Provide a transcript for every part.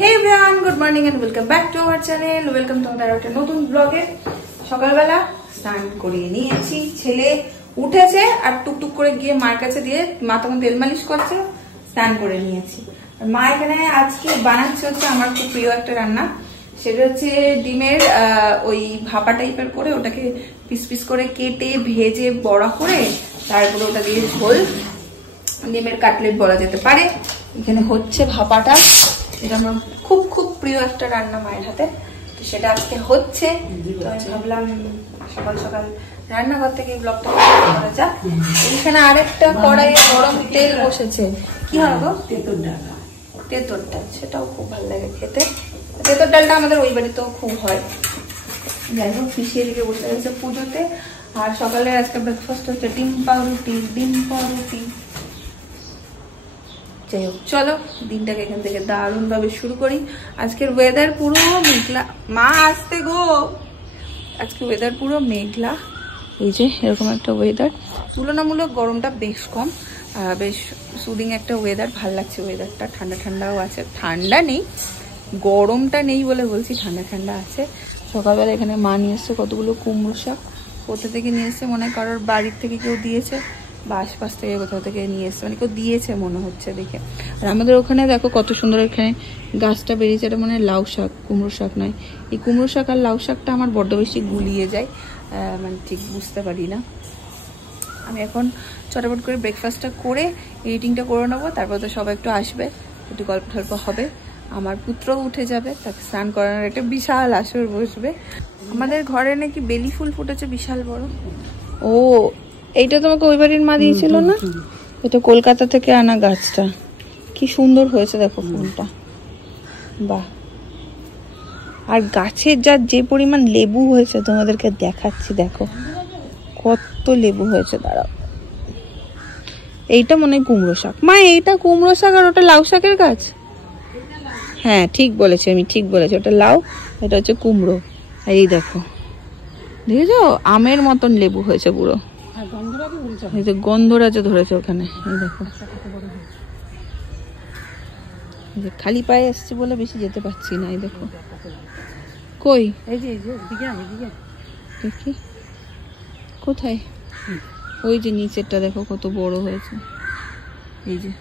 Hey everyone, good morning and welcome back to our channel. Welcome to our নতুন ব্লগে। সকালবেলা স্নান করিয়ে নিয়েছি, ছেলে উঠেছে আর টুকটুক করে গিয়ে মার কাছে দিয়ে মা তখন তেল মালিশ করছে, স্নান করে নিয়েছি। আর মা এখানে আজকে বানাচ্ছে হচ্ছে আমার খুব প্রিয় একটা রান্না, সেটা হচ্ছে ডিমের ওই ভাপা টাইপের করে ওটাকে পিস পিস করে কেটে ভেজে বড়া করে তারপরে ওটা দিয়ে ঝোল, ডিমের কাটলেট বলা যেতে পারে। এখানে হচ্ছে ভাপাটা, এটা আমার খুব খুব প্রিয় একটা রান্না মায়ের হাতে, তো সেটা আজকে হচ্ছে। ভাবলাম সকাল সকাল রান্নাঘর থেকে ব্লগটা করা যাক। এখানে আরেকটা কড়াইয়ে গরম তেল বসেছে, কি হয় গো? তেঁতুল ডাল। তেঁতুল ডাল, সেটাও খুব ভালো লাগে খেতে। তেঁতুল ডালটা আমাদের ওই বাড়িতেও খুব হয়। যাই হোক, পিছিয়ে দিকে বসে গেছে পুজোতে। আর সকালে আজকে ব্রেকফাস্ট হচ্ছে ডিম পাউরুটি। যাই হোক, চলো দিনটাকে এখান থেকে দারুণ ভাবে শুরু করি। আজকের ওয়েদার পুরো মেঘলা, মা আসতে গো, আজকে ওয়েদার পুরো মেঘলা, এই যে এরকম একটা ওয়েদার। তুলনামূলক গরমটা বেশ কম, বেশ সুদিং একটা ওয়েদার, ভাল লাগছে ওয়েদারটা। ঠান্ডা ঠান্ডাও আছে, ঠান্ডা নেই, গরমটা নেই বলে বলছি, ঠান্ডা ঠান্ডা আছে। সকালবেলা এখানে মা নিয়ে এসছে কতগুলো কুমড়ো শাক, কোথা থেকে নিয়ে এসছে মনে হয় কারোর বাড়ির থেকে কেউ দিয়েছে বা আশপাশ থেকে কোথাও থেকে নিয়ে এসছে, মানে কেউ দিয়েছে মনে হচ্ছে দেখে। আর আমাদের ওখানে দেখো কত সুন্দর এখানে গাছটা বেরিয়েছে, এটা মানে লাউ শাক, কুমড়ো শাক নয়। এই কুমড়ো শাক আর লাউ শাকটা আমার বড্ড বেশি গুলিয়ে যায়, মানে ঠিক বুঝতে পারি না। আমি এখন চটাপট করে ব্রেকফাস্টটা করে এডিটিংটা করে নেবো, তারপর তো সবাই একটু আসবে, একটু গল্প টল্প হবে। আমার পুত্রও উঠে যাবে, তাকে স্নান করানোর একটা বিশাল আসর বসবে। আমাদের ঘরে নাকি বেলি ফুল ফুটেছে বিশাল বড়। ও, এইটা তোমাকে ওই বাড়ির মা দিয়েছিল না? এটা কলকাতা থেকে আনা গাছটা, কি সুন্দর হয়েছে দেখো ফুলটা, বাহ। আর গাছের যে পরিমাণ লেবু হয়েছে তোমাদেরকে দেখাচ্ছি, দেখো কত লেবু হয়েছে। দাঁড়াও, এইটা মনে হয় কুমড়ো শাক। মা এইটা কুমড়ো শাক আর ওটা লাউ শাকের গাছ? হ্যাঁ ঠিক বলেছি, আমি ঠিক বলেছি, ওটা লাউ, এটা হচ্ছে কুমড়ো। আর এই দেখো, দেখেছো আমের মতন লেবু হয়েছে পুরো, এই যে গন্ধরাজ ধরেছে ওখানে। এই দেখো, খালি পায়ে আসছে বলে বেশি যেতে পারছি না। এই দেখো কই, দেখি কোথায়, ওই যে নিচেরটা দেখো কত বড় হয়েছে, এই যে।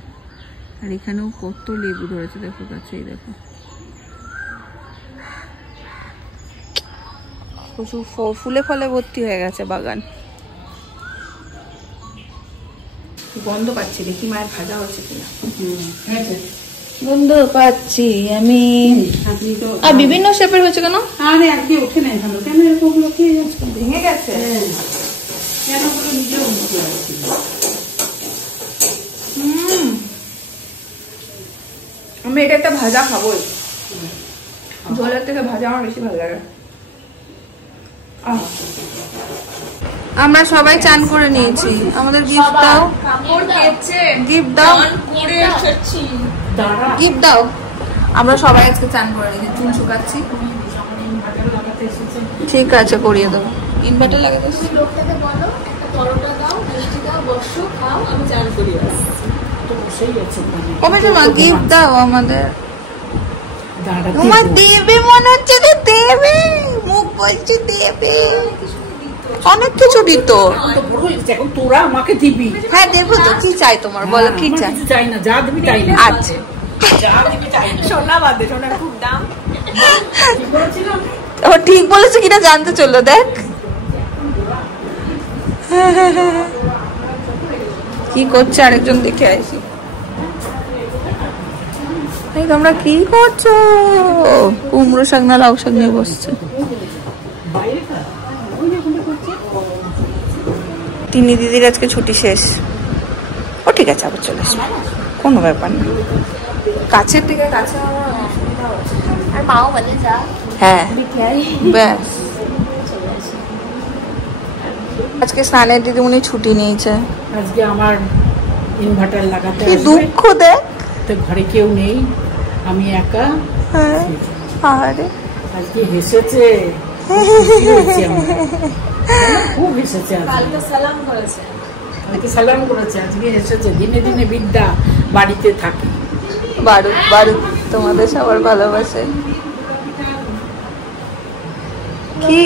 আর এখানেও কত লেবু ধরেছে দেখো গাছে, এই দেখো প্রচুর ফুলে ফলে ভর্তি হয়ে গেছে বাগান। গন্ধ পাচ্ছি, দেখি মায়ের ভাজা হচ্ছে কিনা। গন্ধ পাচ্ছি আমি। আর বিভিন্ন শেপের হয়েছে কেন? আরে আজকে ওঠে না এখানে, কেন এরকম ভেঙে গেছে? আমি এটা একটা ভাজা খাবোই, ঝোলের থেকে ভাজা আমার বেশি ভালো লাগে। আমরা সবাই চান করে নিয়েছি, আমাদের গিফট দাও, গিফট দাও, গিফট দাও। আমরা সবাই আজকে চান করে নিয়েছি, চুল শুকাচ্ছি। ঠিক আছে, করিয়ে দেবো। ইনভার্টার লাগাতে গিফট দাও আমাদের। তোমার দেবে মনে হচ্ছে, দেবে, মুখ বলছে দেবে, অনেক কিছু দিত। তোরা আমাকে দিবি? হ্যাঁ দেবো তো, কি চাই তোমার বলো, কি চাই? চাই না, যা দিবি তাই। আচ্ছা, সোনা বাদে, সোনার খুব দাম। ও ঠিক বলেছে কিনা জানতে চললো, দেখ কি করছে আরেকজন, দেখে আসি। তোমরা কি করছো? কুমড়ো শাক না লাউ শাক নিয়ে বসছে। তিনি দিদির আজকে ছুটি শেষ। ও ঠিক আছে, আবার চলে আসবে, কোনো ব্যাপার না। কাছের দিকে কাছে আর মাও বলে যা। হ্যাঁ ব্যাস, আজকে স্নানের দিদিমণি ছুটি নিয়েছে। আজকে আমার ইনভার্টার লাগাতে, কি দুঃখ দেখ, তো ঘরে কেউ নেই, আমি একা। হ্যাঁ, আরে আজকে হেসেছে, খুব হেসেছে। কালকে সালাম করেছে, আজকে হেসেছে। দিনে দিনে বিদ্যা বাড়িতে থাকে। বারুদ তোমাদের সবার ভালোবাসে। কি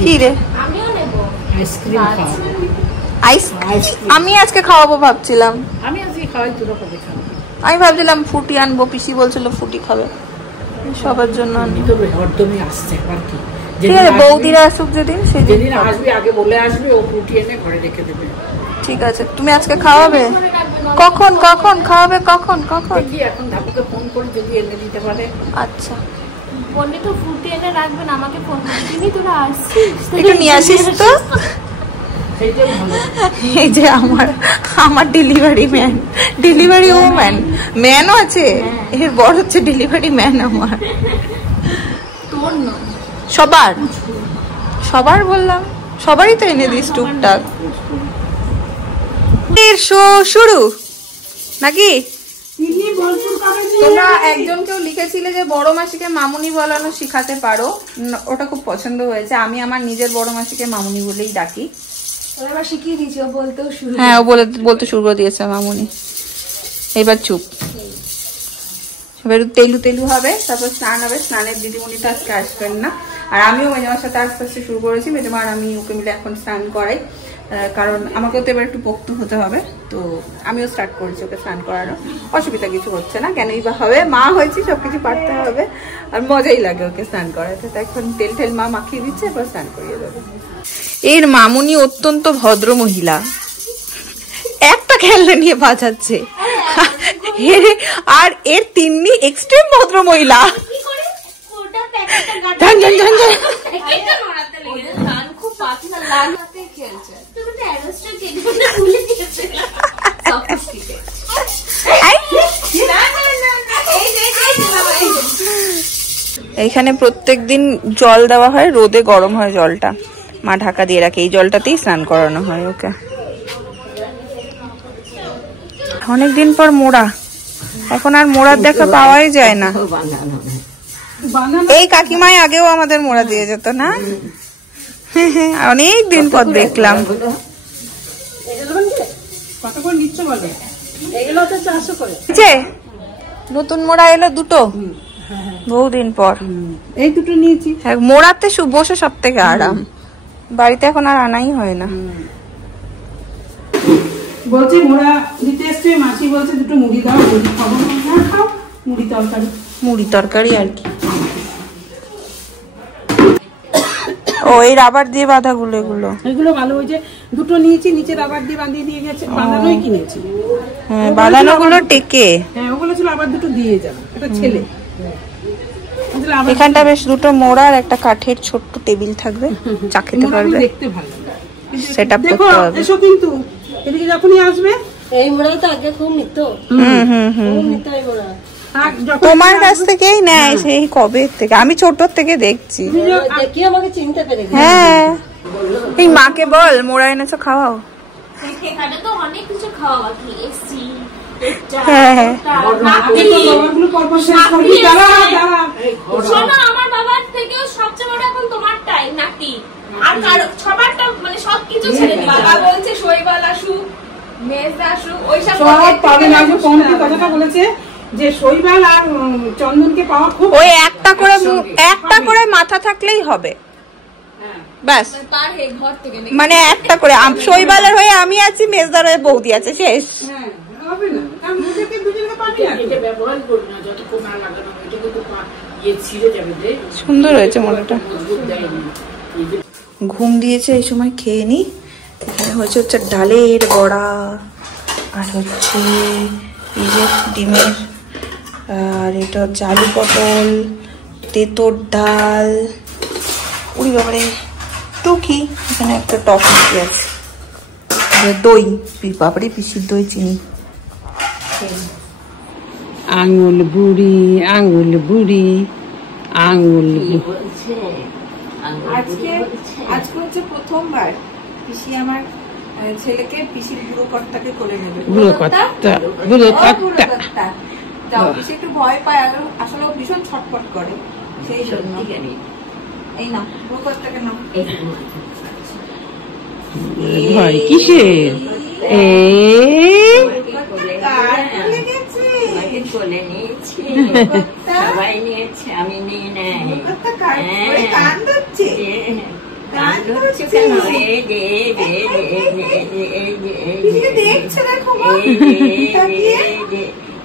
কি রে? আইসক্রিম আমি আজকে খাওয়াবো ভাবছিলাম। আমি আজকে খাওয়াই, তোরা কবে খাবি? আমি ভাবছিলাম ফুটি আনবো, পিসি বলছিল ফুটি খাবে, সবার জন্য আনবো। তো হরদমই আসছে আর কি। ঠিক আছে, বৌদিরা আসুক যেদিন, যেদিন আসবি আগে বলে আসবি, ও ফুটি এনে ঘরে রেখে দেবে। ঠিক আছে। তুমি আজকে খাওয়াবে? কখন কখন খাওয়াবে? কখন কখন? দেখি এখন ধাপুকে ফোন করে যদি এনে দিতে পারে। আচ্ছা, বললে তো ফুটি এনে রাখবেন, আমাকে ফোন করে দিবি, তোরা আসছিস একটু নিয়ে আসিস তো। সেইটাই ভালো। এই যে আমার ডেলিভারি ম্যান, ডেলিভারি ওম্যান, ম্যানও আছে, এর বড় হচ্ছে ডেলিভারি ম্যান আমার। তোর না, সবার সবার বললাম, সবারই তো এনে দিস টুকটাক। শো শুরু নাকি? তোমরা একজন কেউ লিখেছিলে যে বড় মাসিকে মামুনি বলানো শিখাতে পারো, ওটা খুব পছন্দ হয়েছে। আমি আমার নিজের বড় মাসিকে মামুনি বলেই ডাকি। এবার শিখিয়ে দিয়েছি, ও বলতেও শুরু। হ্যাঁ, ও বলতে শুরু করে দিয়েছে মামুনি। এবার চুপ, এবার তেলু তেলু হবে, তারপর স্নান হবে। স্নানের দিদিমণি তো আজকে আসবেন না, আর আমিও মেজমার সাথে আস্তে আস্তে শুরু করেছি। মেজমা আর আমি ওকে মিলে এখন স্নান করাই, কারণ আমাকেও তো এবার একটু পোক্ত হতে হবে, তো আমিও স্টার্ট করেছি ওকে স্নান করানো। অসুবিধা কিছু হচ্ছে না, কেনই বা হবে, মা হয়েছি, সবকিছু পারতে হবে, আর মজাই লাগে ওকে স্নান করাতে। তো এখন তেল টেল মা মাখিয়ে দিচ্ছে, এবার স্নান করিয়ে দেবে। এর মামুনি অত্যন্ত ভদ্র মহিলা, একটা খেলনা নিয়ে বাজাচ্ছে, আর এর তিন্নি এক্সট্রিম ভদ্র মহিলা। এইখানে প্রত্যেকদিন জল দেওয়া হয়, রোদে গরম হয় জলটা, মা ঢাকা দিয়ে রাখে, এই জলটাতেই স্নান করানো হয় ওকে। অনেকদিন পর মোড়া, এখন আর মোড়ার দেখা পাওয়াই যায় না। এই কাকিমাই আগেও আমাদের মোড়া দিয়ে যেত না, অনেক দিন পর দেখলাম। নতুন মোড়া এলো দুটো, বহুদিন পর। এই দুটো নিয়েছি। মোড়াতে বসে সব থেকে আরাম, বাড়িতে এখন আর আনাই হয় না। বলছে মোড়া দিতে এসছে, মাসি বলছে দুটো মুড়ি দাও, মুড়ি খাবো না, খাও মুড়ি তরকারি। মুড়ি তরকারি আর কি। ও এই রাবার দিয়ে বাঁধা গুলো, এগুলো ভালো। ওই যে দুটো নিয়েছি, নিচে রাবার দিয়ে বাঁধিয়ে দিয়ে গেছে, বাঁধানোই কিনেছি। হ্যাঁ, বাঁধানো গুলো টেকে। হ্যাঁ, ওগুলো ছিল আবার দুটো দিয়ে যাবে, এটা ছেলে। এখানটা বেশ দুটো মোড়া আর একটা কাঠের ছোট্ট টেবিল থাকবে, চা খেতে পারবে। দেখতে ভালো সেটআপ করতে হবে। এসো কিন্তু এদিকে যখনই আসবে। এই মোড়াই তো আগে খুব নিত। নিত এই মোড়া তোমার কাছ থেকেই নেয় সেই কবে থেকে, আমি ছোট থেকে দেখছি। দেখি আমাকে চিনতে পেরে গেছে। হ্যাঁ, এই মাকে বল মোড়া এনেছো খাওয়াও। এখানে তো অনেক কিছু খাওয়া বাকি, এসি আমার বাবার থেকেও সবচেয়ে বড় এখন তোমারটাই নাকি, আর সবারটা মানে সবকিছু ছেড়ে দিই। বাবা বলছে শৈবাল আসুক, মেজ আসুক, ওইসব কথাটা বলেছে যে শৈবাল আর চন্দনকে পাওয়া খুব, ওই একটা করে মাথা থাকলেই হবে, ব্যাস। মানে একটা করে শৈবালের হয়ে আমি আছি, মেজদার হয়ে বৌদি আছে, শেষ। সুন্দর হয়েছে মোড়াটা। ঘুম দিয়েছে, এই সময় খেয়ে নি। এখানে হচ্ছে ডালের বড়া, আর হচ্ছে এই যে ডিমের, আর এটা হচ্ছে আলু পটল, তেঁতোর ডাল, উড়ি বাবারে টুকি। এখানে একটা টক মিষ্টি আছে, দই, বাবারে পিসির দই চিনি। আঙুল বুড়ি, আঙুল বুড়ি, আঙুল। আজকে হচ্ছে প্রথমবার পিসি আমার ছেলেকে পিসির বুড়ো কর্তাকে করে নেবে। বুড়ো কর্তা যাও, পিসি একটু ভয় পায়, আসলে ও ভীষণ ছটফট করে, সেই জন্য। এই না বুড়ো কর্তাকে নাও। ভয় কিসের? কোলে নিয়েছি, সবাই নিয়েছে, আমি নিয়ে নেই।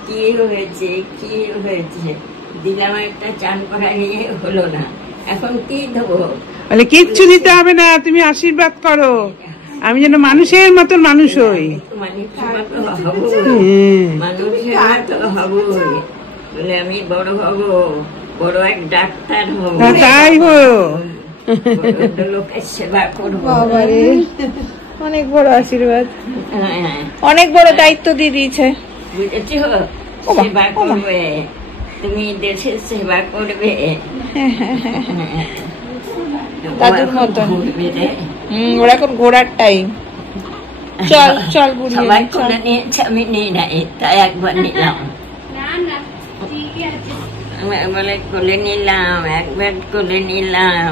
কি হয়েছে কি হয়েছে, দিলাম একটা, চান করা নিয়ে হলো না, এখন কি দেবো? বলে কিচ্ছু দিতে হবে না, তুমি আশীর্বাদ করো, আমি যেন মানুষের মতন মানুষ হই। মানুষের মতো হব, বলে আমি বড় হব, বড় এক ডাক্তার হব, তাই হো, লোকের সেবা করবো। অনেক বড় আশীর্বাদ, অনেক বড় দায়িত্ব দিয়ে দিয়েছে। বুঝেছো, সেবা করবে তুমি, দেশের সেবা করবে দাদুর মতন। ওরা এখন ঘোরার টাইম। চল চল ঘুরি। সবাই কোলে নিয়েছে, আমি নিয়ে নাই, তাই একবার নিলাম। বলে কোলে নিলাম, একবার কোলে নিলাম,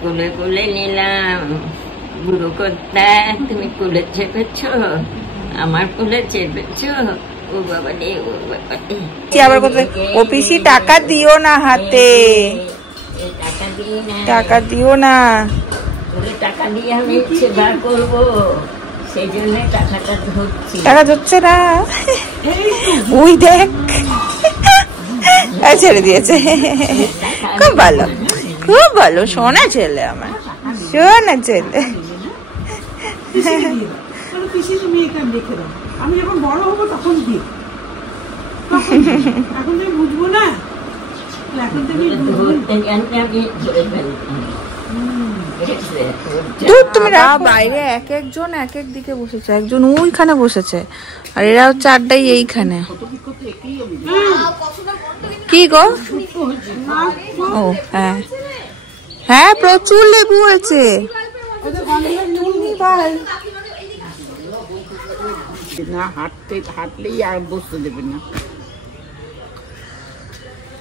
কোলে কোলে নিলাম। বুড়ো কর্তা, তুমি কোলে চেপেছ, আমার কোলে চেপেছ, ও বাবা রে, ও বাবা রে। আবার কোথায় অফিসি টাকা দিও না হাতে, টাকা দিই না, টাকা দিও না। টাকা দিয়ে আমি সেবা করবো, সেই জন্য টাকাটা ধরছি। টাকা ধরছে না, ওই দেখ ছেড়ে দিয়েছে। খুব ভালো, খুব ভালো, সোনা ছেলে আমার, সোনা ছেলে। আমি যখন বড় হবো তখন দিই, এখন তুমি বুঝবো না, এখন তুমি বাইরে এক একজন এক এক দিকে বসেছে, একজন ওইখানে বসেছে, আর এরা হচ্ছে আড্ডাই এইখানে। কি গো? ও হ্যাঁ হ্যাঁ, প্রচুর লেবু হয়েছে। না হাঁটতে, হাঁটলেই আর বসতে দেবে না,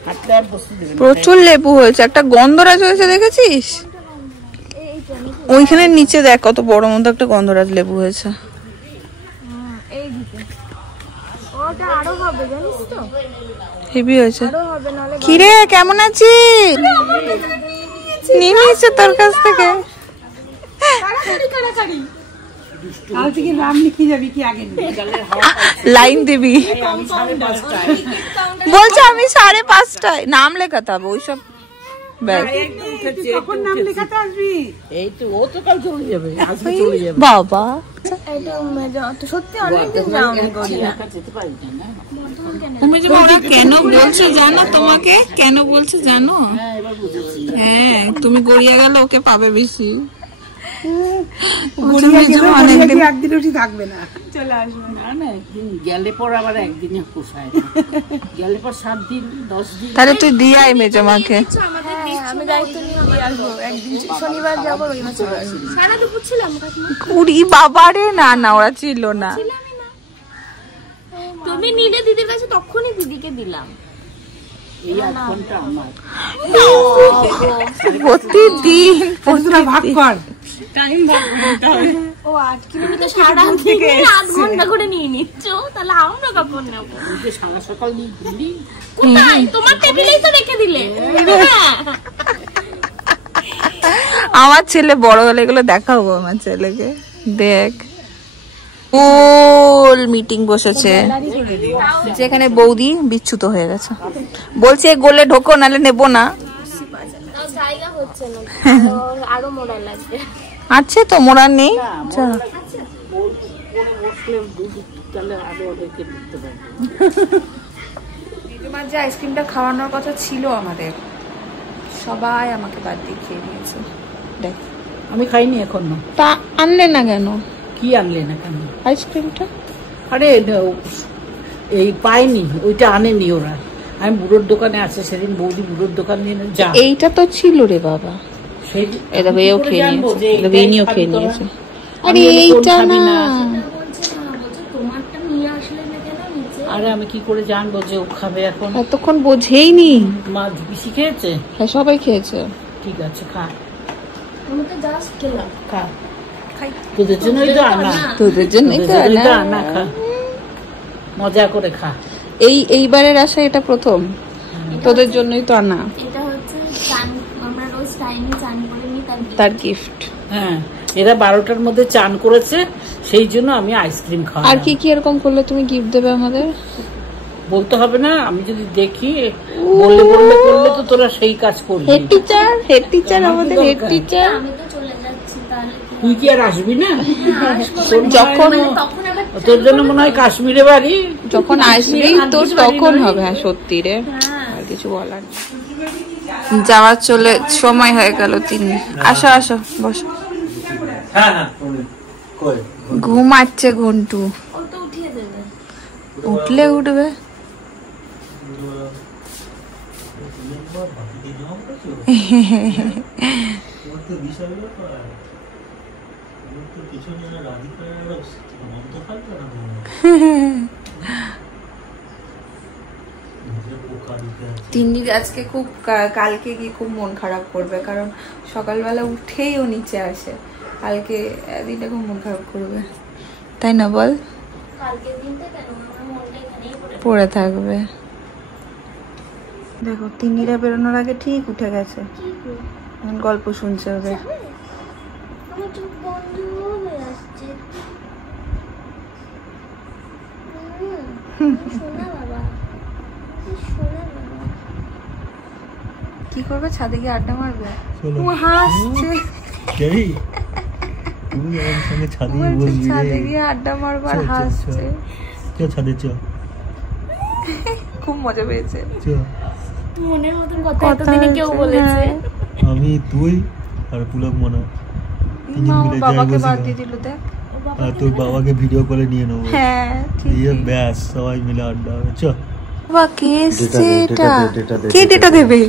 হাঁটলে আর বসতে দেবে না। প্রচুর লেবু হয়েছে, একটা গন্ধরাজ হয়েছে দেখেছিস? ওইখানে নিচে দেখ কত বড় মতো একটা গন্ধরাজ লেবু হয়েছে। হেভি হয়েছে। কিরে কেমন আছিস? নিয়ে নিয়েছে তোর কাছ থেকে। লাইন দিবি বলছে, আমি 5:30 নাম লেখাতে হবে ওইসব। বাবা তুমি যে ওরা কেন বলছে জানো, তোমাকে কেন বলছে জানো? হ্যাঁ, তুমি গড়িয়া গেলে ওকে পাবে বেশি। থাকবে না, চলে আসবে না, একদিন গেলে পর আবার একদিনে পোষায়, গেলে পর 7 দিন 10 দিন। তাহলে তুই দিয়ে আয় মেজমাকে। আমি দায়িত্ব নিয়ে দিয়ে আসবো, একদিন শনিবার যাবো, রবিবার চলে আসবো। সারা দুপুর ছিলাম, উড়ি বাবা রে, না না ওরা ছিল না। তুমি নিলে দিদির কাছে, তখনই দিদিকে দিলাম। প্রতিদিন ভাগ কর, ও 8 কিলোমিটার সারা থেকে 8 ঘন্টা করে নিয়ে নিচ্ছ, তাহলে আমরা কাপড় নেবো। সারা সকাল কোথায়? তোমার টেবিলেই তো রেখে দিলে। আমার ছেলে বড় হলে এগুলো দেখাবো আমার ছেলেকে। দেখ ফুল মিটিং বসেছে, যেখানে বৌদি বিচ্যুত হয়ে গেছে, বলছে গোলে ঢোকো নালে নেবো না। জায়গা হচ্ছে না, আরো মোড়া লাগবে। আছে তো, মোড়া নেই। তোমার যে আইসক্রিমটা খাওয়ানোর কথা ছিল আমাদের, সবাই আমাকে বাদ দিয়ে খেয়ে নিয়েছে। দেখ আমি খাইনি এখনো। তা আনলে না কেন? কি আনলে না কেন? আইসক্রিমটা। আরে এই পাইনি, ওইটা আনেনি ওরা। আমি বুড়োর দোকানে আছে, সেদিন বৌদি বুড়োর দোকান নিয়ে যা। এইটা তো ছিল রে বাবা, এই দেখো এও খেয়ে নিয়েছে, বেনিও খেয়ে নিয়েছে। আরে এইটা না, আরে আমি কি করে জানবো যে ও খাবে? এখন এতক্ষণ বোঝেইনি। মা বেশি খেয়েছে? হ্যাঁ সবাই খেয়েছে। ঠিক আছে খা, আমি তো জাস্ট খেলাম। খা, তোদের জন্যই তো আনা, তোদের জন্যই তো আনা, খা, মজা করে খা। এইবারের আসা এটা প্রথম, তোদের জন্যই তো আনা। এটা হচ্ছে চান, আমরা রোজ টাইমে চান করে নিই, তার গিফট। হ্যাঁ, এরা 12টার মধ্যে চান করেছে, সেই জন্য আমি আইসক্রিম খাওয়া। আর কি কি এরকম করলে তুমি গিফট দেবে আমাদের? বলতে হবে না, আমি যদি দেখি বললে করলে তো তোরা সেই কাজ করবি। হেড টিচার আমাদের হেড টিচার। আমি তো চলে যাচ্ছি, তাহলে তুই কি আর আসবি না? যখন তখন আবার তোর জন্য মনে হয় কাশ্মীরে বাড়ি, যখন আসবি তোর তখন হবে। হ্যাঁ সত্যি রে, আর কিছু বলার নেই। যাওয়ার চলে সময় হয়ে গেল। আসো আসো বসো। ঘুমাচ্ছে ঘন্টু, ও তো উঠিয়ে দেবে। উঠলে উঠবে। তিন্নির আজকে খুব, কালকে গিয়ে খুব মন খারাপ করবে, কারণ সকালবেলা উঠেই ও নিচে আসে। কালকে দিনটা খুব মন খারাপ করবে, তাই না বল? কালকের দিনটা কেন, আমার মনটা এখানেই পড়ে থাকবে। দেখো তিন্নিরা বেরোনোর আগে ঠিক উঠে গেছে, এখন গল্প শুনছে ওদের। আমার চোখ বন্ধ হয়ে আসছে। শোনা বাবা, শোনা বাবা। কি করবে? ছাদে গিয়ে আড্ডা মারবে? ও হাসছে, তুমি আমার সঙ্গে ছাদে বলছে বসবি ছাদে রে। গিয়ে আড্ডা মারবো, আর চল, চল, হাসছে। চল ছাদে চ, খুব মজা পেয়েছে। চ। মনের মতন কথা এতদিনে কেউ বলেছে। আমি, তুই আর পুলক মনা তিনজন মিলে যাই বাবাকে বসি বাদ দিয়ে দিল দেখ। আর তোর বাবাকে ভিডিও করে নিয়ে নেবো। হ্যাঁ ঠিক। দিয়ে ব্যাস সবাই মিলে আড্ডা হবে। চ। বাবা কে এসছে? এটা কে ডেটা দেবে?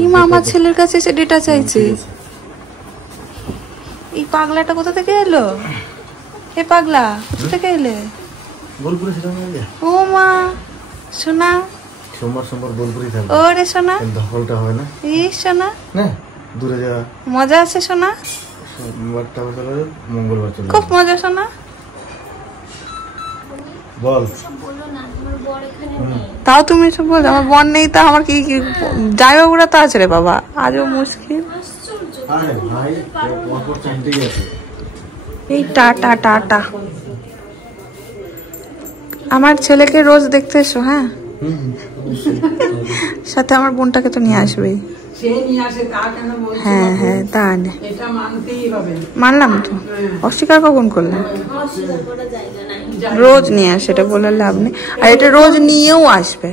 এই মামা ছেলের কাছে এসে ডেটা চাইছে। এই পাগলাটা কোথা থেকে এলো? এ পাগলা কোথা থেকে এলে? বোলপুরে সেটা হয়ে যায়। ও মা সোনা, সোমবার বোলপুরেই থাকবে। ওরে সোনা, দখলটা হবে না, এই সোনা না দূরে যাওয়া। মজা আছে সোনা, সোমবারটা হলে মঙ্গলবার চলে খুব মজা সোনা। বল। সব বলো না, তোমার বর এখানে নেই। তাও তুমি এসব বলছো? আমার বর নেই তা আমার কি যাই বাবুরা তা আছে রে বাবা, আজও মুশকিল। আশ্চর্য। আরে ভাই পরপর চারটেই আছে। এই টাটা টাটা। আমার ছেলেকে রোজ দেখতে এসো। হ্যাঁ সাথে আমার বোনটাকে তো নিয়ে আসবেই। সে নিয়ে আসে, তা কেন বলছি? হ্যাঁ হ্যাঁ তা নে, এটা মানতেই হবে। মানলাম তো, অস্বীকার কখন করলাম? অস্বীকার করার জায়গা নাই। রোজ নিয়ে আসে, এটা বলে লাভ নেই। আর এটা রোজ নিয়েও আসবে।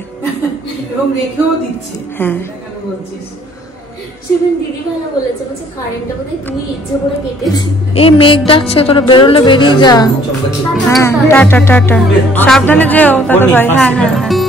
এবং রেখেও দিচ্ছে, হ্যাঁ কেন বলছিস? সেদিন দিদি ভালো বলেছে, বলছে কারেন্টটা বোধহয় তুই ইচ্ছে করে কেটেছিস। এই মেঘ ডাকছে, তোরা বেরোলে বেরিয়ে যা। হ্যাঁ টাটা টাটা, সাবধানে যেও দাদা ভাই। হ্যাঁ হ্যাঁ হ্যাঁ।